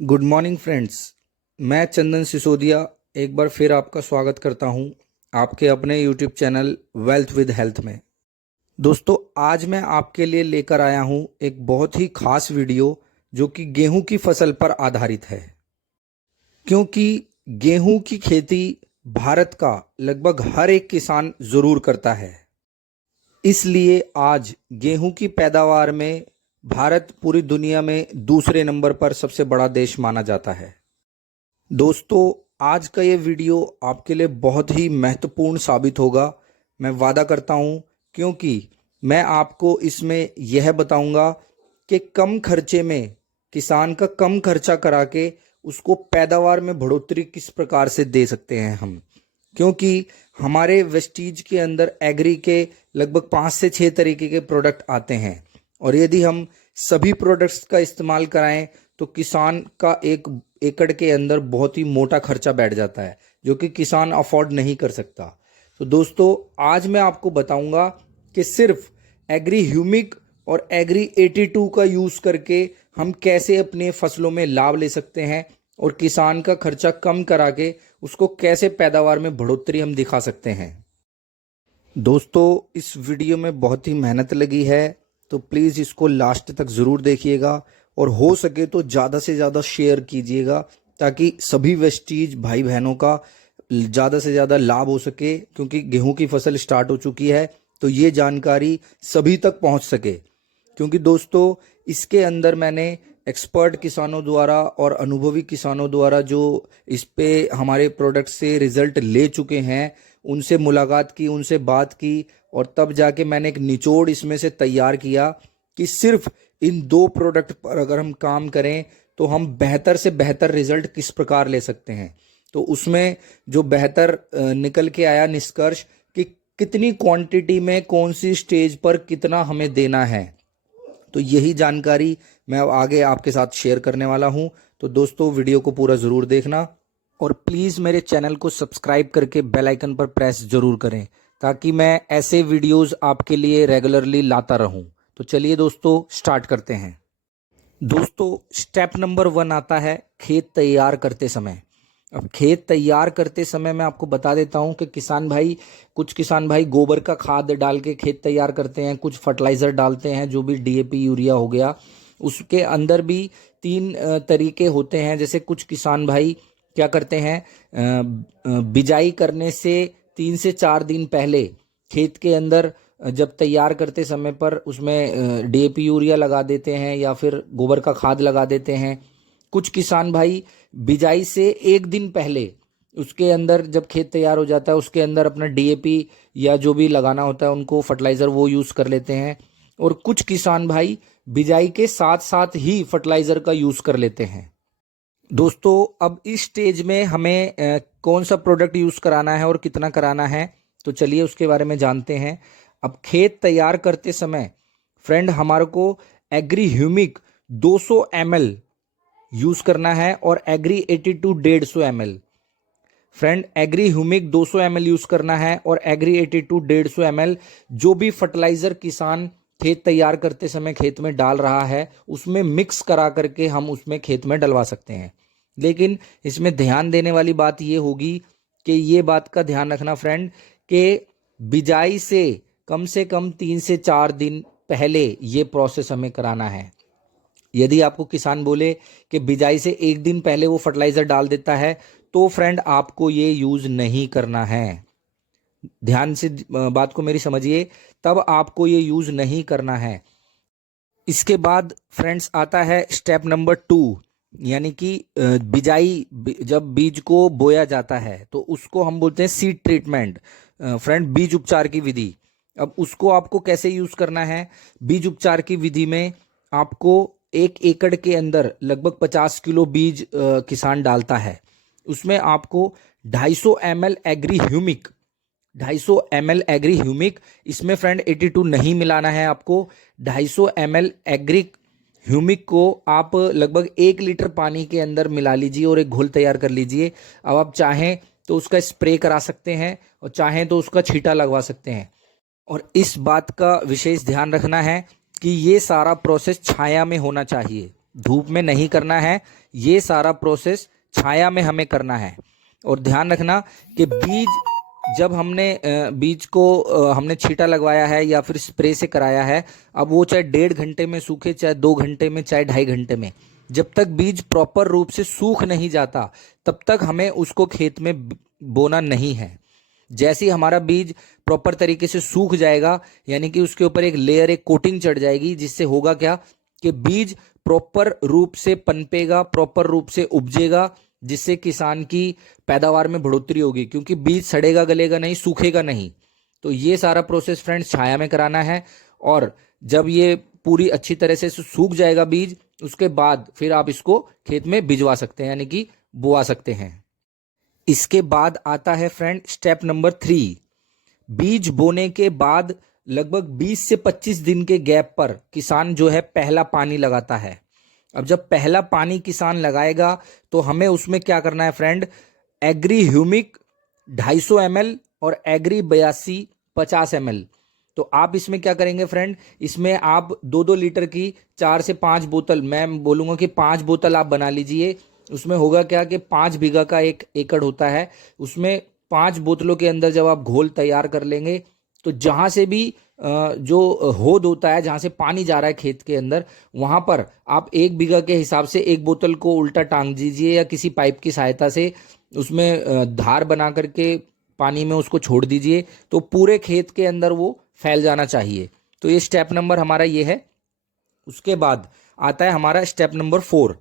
Good morning friends. मैं चंदन सिसोदिया एक बार फिर आपका स्वागत करता हूं आपके अपने YouTube channel wealth with health में। दोस्तों, आज मैं आपके लिए लेकर आया हूं एक बहुत ही खास वीडियो जो कि गेहूं की फसल पर आधारित है। क्योंकि गेहूं की खेती भारत का लगभग हर एक किसान ज़रूर करता है, इसलिए आज गेहूं की पैदावार में भारत पूरी दुनिया में दूसरे नंबर पर सबसे बड़ा देश माना जाता है। दोस्तों, आज का ये वीडियो आपके लिए बहुत ही महत्वपूर्ण साबित होगा, मैं वादा करता हूँ। क्योंकि मैं आपको इसमें यह बताऊंगा कि कम खर्चे में किसान का कम खर्चा करा के उसको पैदावार में बढ़ोतरी किस प्रकार से दे सकते हैं हम। क्योंकि हमारे वेस्टीज के अंदर एग्री के लगभग 5 से 6 तरीके के प्रोडक्ट आते हैं, और यदि हम सभी प्रोडक्ट्स का इस्तेमाल कराएं तो किसान का एक एकड़ के अंदर बहुत ही मोटा खर्चा बैठ जाता है, जो कि किसान अफोर्ड नहीं कर सकता। तो दोस्तों, आज मैं आपको बताऊंगा कि सिर्फ एग्री ह्यूमिक और एग्री 82 का यूज़ करके हम कैसे अपने फसलों में लाभ ले सकते हैं और किसान का खर्चा कम करा के उसको कैसे पैदावार में बढ़ोतरी हम दिखा सकते हैं। दोस्तों, इस वीडियो में बहुत ही मेहनत लगी है, तो प्लीज़ इसको लास्ट तक ज़रूर देखिएगा और हो सके तो ज़्यादा से ज़्यादा शेयर कीजिएगा, ताकि सभी वेस्टीज भाई बहनों का ज़्यादा से ज़्यादा लाभ हो सके। क्योंकि गेहूं की फसल स्टार्ट हो चुकी है, तो ये जानकारी सभी तक पहुंच सके। क्योंकि दोस्तों, इसके अंदर मैंने एक्सपर्ट किसानों द्वारा और अनुभवी किसानों द्वारा जो इस पे हमारे प्रोडक्ट से रिजल्ट ले चुके हैं, उनसे मुलाकात की, उनसे बात की, और तब जाके मैंने एक निचोड़ इसमें से तैयार किया कि सिर्फ इन 2 प्रोडक्ट पर अगर हम काम करें तो हम बेहतर से बेहतर रिजल्ट किस प्रकार ले सकते हैं। तो उसमें जो बेहतर निकल के आया निष्कर्ष कि कितनी क्वांटिटी में कौन सी स्टेज पर कितना हमें देना है, तो यही जानकारी मैं अब आगे आपके साथ शेयर करने वाला हूं। तो दोस्तों, वीडियो को पूरा ज़रूर देखना और प्लीज़ मेरे चैनल को सब्सक्राइब करके बेल आइकन पर प्रेस ज़रूर करें, ताकि मैं ऐसे वीडियोस आपके लिए रेगुलरली लाता रहूं। तो चलिए दोस्तों, स्टार्ट करते हैं। दोस्तों, स्टेप नंबर 1 आता है खेत तैयार करते समय। अब खेत तैयार करते समय मैं आपको बता देता हूं कि कुछ किसान भाई गोबर का खाद डाल के खेत तैयार करते हैं, कुछ फर्टिलाइज़र डालते हैं, जो भी डीएपी यूरिया हो गया। उसके अंदर भी 3 तरीके होते हैं। जैसे कुछ किसान भाई क्या करते हैं, बिजाई करने से 3 से 4 दिन पहले खेत के अंदर जब तैयार करते समय पर उसमें डीएपी यूरिया लगा देते हैं या फिर गोबर का खाद लगा देते हैं। कुछ किसान भाई बिजाई से 1 दिन पहले उसके अंदर जब खेत तैयार हो जाता है उसके अंदर अपना डीएपी या जो भी लगाना होता है उनको फर्टिलाइज़र वो यूज़ कर लेते हैं। और कुछ किसान भाई बिजाई के साथ साथ ही फर्टिलाइज़र का यूज़ कर लेते हैं। दोस्तों, अब इस स्टेज में हमें कौन सा प्रोडक्ट यूज़ कराना है और कितना कराना है, तो चलिए उसके बारे में जानते हैं। अब खेत तैयार करते समय फ्रेंड हमारे को एग्री ह्यूमिक 200 ml यूज़ करना है और agri 82 150 ml। Friend, agri humic 200 ml use करना है और एग्री 82 150 ml जो भी फर्टिलाइज़र किसान खेत तैयार करते समय खेत में डाल रहा है उसमें मिक्स करा करके हम उसमें खेत में डलवा सकते हैं। लेकिन इसमें ध्यान देने वाली बात ये होगी कि ये बात का ध्यान रखना फ्रेंड कि बिजाई से कम 3 से 4 दिन पहले ये प्रोसेस हमें कराना है। यदि आपको किसान बोले कि बिजाई से 1 दिन पहले वो फर्टिलाइज़र डाल देता है, तो फ्रेंड आपको ये यूज़ नहीं करना है। ध्यान से बात को मेरी समझिए, तब आपको ये यूज़ नहीं करना है। इसके बाद फ्रेंड्स आता है स्टेप नंबर 2, यानी कि जब बीज को बोया जाता है तो उसको हम बोलते हैं सीड ट्रीटमेंट। फ्रेंड, बीज उपचार की विधि। अब उसको आपको कैसे यूज़ करना है। बीज उपचार की विधि में आपको 1 एकड़ के अंदर लगभग 50 किलो बीज किसान डालता है। उसमें आपको 250 ml agri humic 250 ml agri humic, इसमें फ्रेंड 82 नहीं मिलाना है आपको। 250 ml एग्री ह्यूमिक को आप लगभग 1 लीटर पानी के अंदर मिला लीजिए और एक घोल तैयार कर लीजिए। अब आप चाहें तो उसका स्प्रे करा सकते हैं और चाहें तो उसका छींटा लगवा सकते हैं। और इस बात का विशेष ध्यान रखना है कि ये सारा प्रोसेस छाया में होना चाहिए, धूप में नहीं करना है। ये सारा प्रोसेस छाया में हमें करना है। और ध्यान रखना कि जब हमने बीज को हमने छींटा लगवाया है या फिर स्प्रे से कराया है, अब वो चाहे 1.5 घंटे में सूखे, चाहे 2 घंटे में, चाहे 2.5 घंटे में, जब तक बीज प्रॉपर रूप से सूख नहीं जाता तब तक हमें उसको खेत में बोना नहीं है। जैसे ही हमारा बीज प्रॉपर तरीके से सूख जाएगा, यानी कि उसके ऊपर एक लेयर, एक कोटिंग चढ़ जाएगी, जिससे होगा क्या कि बीज प्रॉपर रूप से पनपेगा, प्रॉपर रूप से उपजेगा, जिससे किसान की पैदावार में बढ़ोतरी होगी, क्योंकि बीज सड़ेगा, गलेगा नहीं, सूखेगा नहीं। तो ये सारा प्रोसेस फ्रेंड्स छाया में कराना है। और जब ये पूरी अच्छी तरह से सूख जाएगा बीज, उसके बाद फिर आप इसको खेत में भिजवा सकते हैं, यानी कि बोआ सकते हैं। इसके बाद आता है फ्रेंड स्टेप नंबर 3। बीज बोने के बाद लगभग 20 से 25 दिन के गैप पर किसान जो है पहला पानी लगाता है। अब जब पहला पानी किसान लगाएगा तो हमें उसमें क्या करना है फ्रेंड, एग्री ह्यूमिक 250 ml और एग्री 82 50 ml। तो आप इसमें क्या करेंगे फ्रेंड, इसमें आप 2-2 लीटर की 4 से 5 बोतल, मैं बोलूँगा कि 5 बोतल आप बना लीजिए। उसमें होगा क्या कि 5 बीघा का 1 एकड़ होता है, उसमें 5 बोतलों के अंदर जब आप घोल तैयार कर लेंगे तो जहाँ से भी जो होद होता है, जहाँ से पानी जा रहा है खेत के अंदर, वहाँ पर आप 1 बीघा के हिसाब से 1 बोतल को उल्टा टांग दीजिए या किसी पाइप की सहायता से उसमें धार बना करके पानी में उसको छोड़ दीजिए, तो पूरे खेत के अंदर वो फैल जाना चाहिए। तो ये स्टेप नंबर हमारा ये है। उसके बाद आता है हमारा स्टेप नंबर 4।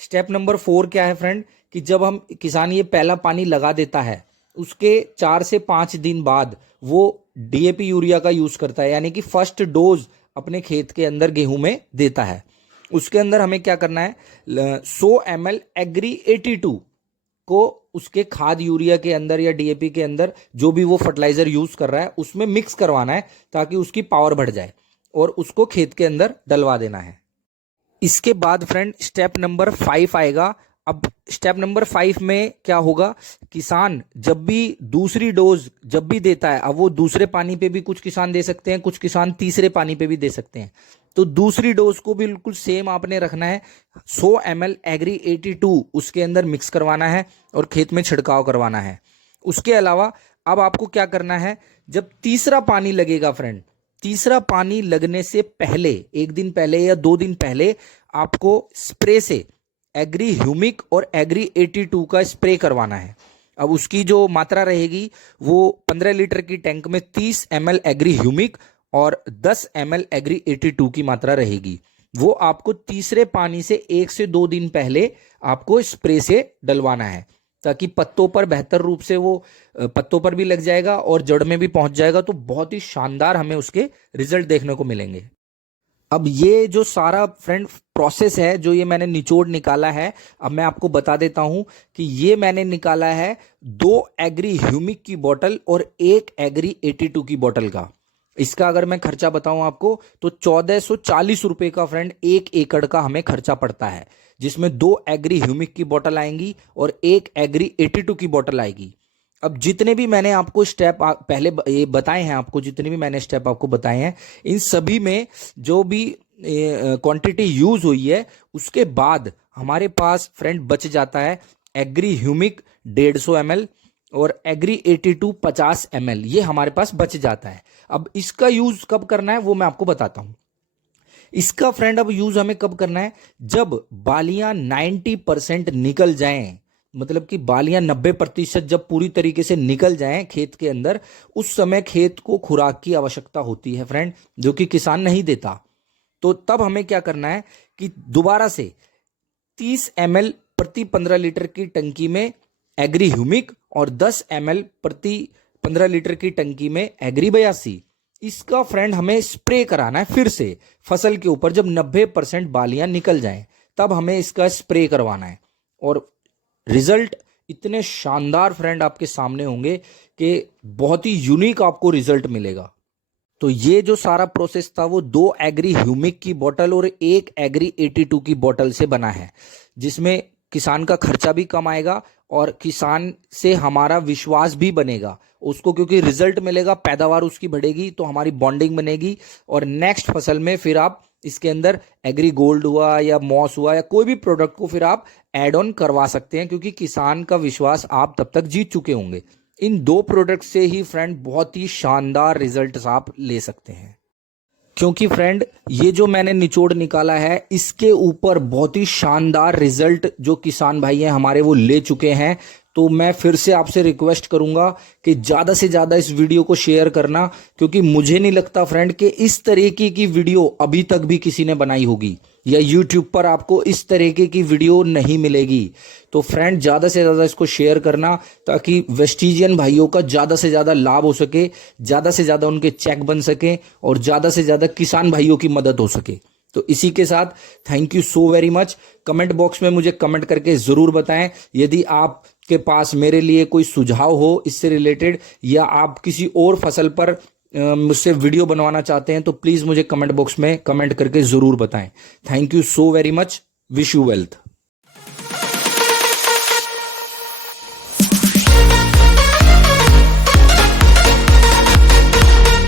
स्टेप नंबर 4 क्या है फ्रेंड, कि जब हम किसान ये पहला पानी लगा देता है, उसके 4 से 5 दिन बाद वो डीएपी यूरिया का यूज करता है, यानी कि फर्स्ट डोज अपने खेत के अंदर गेहूं में देता है। उसके अंदर हमें क्या करना है, 100 ml एग्री 82 को उसके खाद यूरिया के अंदर या डीएपी के अंदर जो भी वो फर्टिलाइजर यूज कर रहा है उसमें मिक्स करवाना है, ताकि उसकी पावर बढ़ जाए, और उसको खेत के अंदर डलवा देना है। इसके बाद फ्रेंड स्टेप नंबर 5 आएगा। अब स्टेप नंबर 5 में क्या होगा, किसान जब भी दूसरी डोज जब भी देता है, अब वो दूसरे पानी पे भी कुछ किसान दे सकते हैं, कुछ किसान तीसरे पानी पे भी दे सकते हैं, तो दूसरी डोज को बिल्कुल सेम आपने रखना है। 100 ml एग्री 82 उसके अंदर मिक्स करवाना है और खेत में छिड़काव करवाना है। उसके अलावा अब आपको क्या करना है, जब तीसरा पानी लगेगा फ्रेंड, तीसरा पानी लगने से पहले, 1 दिन पहले या 2 दिन पहले, आपको स्प्रे से एग्री ह्यूमिक और एग्री 82 का स्प्रे करवाना है। अब उसकी जो मात्रा रहेगी वो 15 लीटर की टैंक में 30 ml एग्री ह्यूमिक और 10 ml एग्री 82 की मात्रा रहेगी। वो आपको तीसरे पानी से 1 से 2 दिन पहले आपको स्प्रे से डलवाना है, ताकि पत्तों पर बेहतर रूप से वो पत्तों पर भी लग जाएगा और जड़ में भी पहुंच जाएगा, तो बहुत ही शानदार हमें उसके रिजल्ट देखने को मिलेंगे। अब ये जो सारा फ्रेंड प्रोसेस है, जो ये मैंने निचोड़ निकाला है, अब मैं आपको बता देता हूं कि ये मैंने निकाला है 2 एग्री ह्यूमिक की बोतल और 1 एग्री 82 की बोतल का। इसका अगर मैं खर्चा बताऊं आपको तो 1440 रुपए का फ्रेंड 1 एकड़ का हमें खर्चा पड़ता है, जिसमें 2 एग्री ह्यूमिक की बोतल आएंगी और 1 एग्री 82 की बोतल आएगी। अब जितने भी मैंने आपको स्टेप पहले ये बताए हैं, आपको जितने भी मैंने स्टेप आपको बताए हैं, इन सभी में जो भी क्वांटिटी यूज हुई है, उसके बाद हमारे पास फ्रेंड बच जाता है एग्री ह्यूमिक 150 ml और एग्री 82 50 ml, ये हमारे पास बच जाता है। अब इसका यूज कब करना है वो मैं आपको बताता हूं। इसका फ्रेंड अब यूज हमें कब करना है, जब बालियां 90% निकल जाएं, मतलब कि बालियां 90% जब पूरी तरीके से निकल जाएं खेत के अंदर, उस समय खेत को खुराक की आवश्यकता होती है फ्रेंड, जो कि किसान नहीं देता। तो तब हमें क्या करना है कि दोबारा से 30 ml प्रति 15 लीटर की टंकी में एग्री ह्यूमिक और 10 ml प्रति 15 लीटर की टंकी में एग्री 82, इसका फ्रेंड हमें स्प्रे कराना है फिर से फसल के ऊपर। जब 90% बालियां निकल जाएं तब हमें इसका स्प्रे करवाना है, और रिजल्ट इतने शानदार फ्रेंड आपके सामने होंगे कि बहुत ही यूनिक आपको रिजल्ट मिलेगा। तो ये जो सारा प्रोसेस था वो 2 एग्री ह्यूमिक की बोतल और 1 एग्री 82 की बोतल से बना है, जिसमें किसान का खर्चा भी कम आएगा और किसान से हमारा विश्वास भी बनेगा उसको, क्योंकि रिजल्ट मिलेगा, पैदावार उसकी बढ़ेगी, तो हमारी बॉन्डिंग बनेगी और नेक्स्ट फसल में फिर आप इसके अंदर एग्री गोल्ड हुआ या मॉस हुआ या कोई भी प्रोडक्ट को फिर आप ऐड ऑन करवा सकते हैं, क्योंकि किसान का विश्वास आप तब तक जीत चुके होंगे। इन 2 प्रोडक्ट से ही फ्रेंड बहुत ही शानदार रिजल्ट्स आप ले सकते हैं, क्योंकि फ्रेंड ये जो मैंने निचोड़ निकाला है इसके ऊपर बहुत ही शानदार रिजल्ट जो किसान भाई हैं हमारे वो ले चुके हैं। तो मैं फिर से आपसे रिक्वेस्ट करूंगा कि ज़्यादा से ज़्यादा इस वीडियो को शेयर करना, क्योंकि मुझे नहीं लगता फ्रेंड कि इस तरीके की वीडियो अभी तक भी किसी ने बनाई होगी, या YouTube पर आपको इस तरीके की वीडियो नहीं मिलेगी। तो फ्रेंड ज़्यादा से ज़्यादा इसको शेयर करना, ताकि वेस्टिजियन भाइयों का ज़्यादा से ज़्यादा लाभ हो सके, ज़्यादा से ज़्यादा उनके चेक बन सके और ज़्यादा से ज़्यादा किसान भाइयों की मदद हो सके। तो इसी के साथ thank you so very much. Comment box में मुझे कमेंट करके ज़रूर बताएं यदि आपके पास मेरे लिए कोई सुझाव हो इससे रिलेटेड, या आप किसी और फसल पर मुझसे वीडियो बनवाना चाहते हैं, तो प्लीज़ मुझे कमेंट बॉक्स में कमेंट करके ज़रूर बताएं। Thank you so very much. Wish you wealth.